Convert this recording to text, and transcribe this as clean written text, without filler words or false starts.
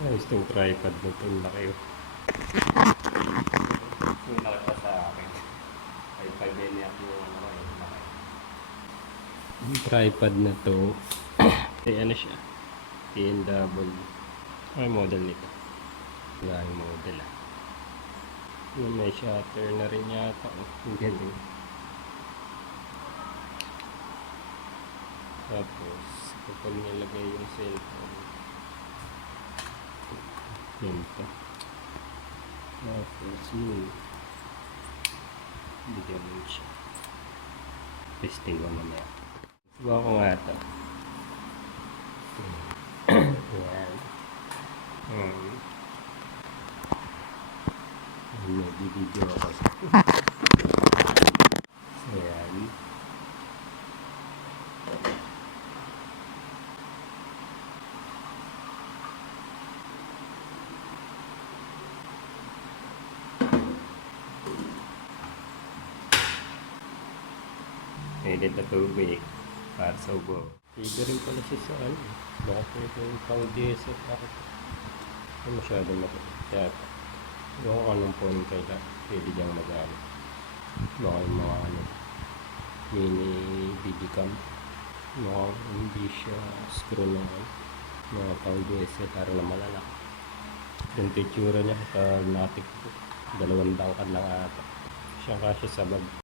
Ayos itong tripod na ito. Laki oh. Yung laki pa sa akin. 5.5 din ako yung ano eh. Laki. Yung tripod na to. Kaya ano siya. TNW. Ano yung model nito? Wala yung model ah. Yung may shutter na rin yata. Ang galing. Tapos kapag nilagay yung cellphone, ganito. Tapos yun, hindi ganun siya. Testing ko mamaya. Subukan ko nga ito. Ayan. May video ako. So ayan. Edit na tubig para sa ubo. Pwede rin pala siya sa ano. Baka pwede yung pang diesel. Bakit? Hindi masyado matuloy. Kaya yung anong phone kaya pwede diyang mag-ano. Baka yung mga ano mini BD-cam. Baka hindi siya screw na mga pang diesel para na malalaki. Yung picture niya pag natik 2 dangkad lang ata. Siya kasya sa bag.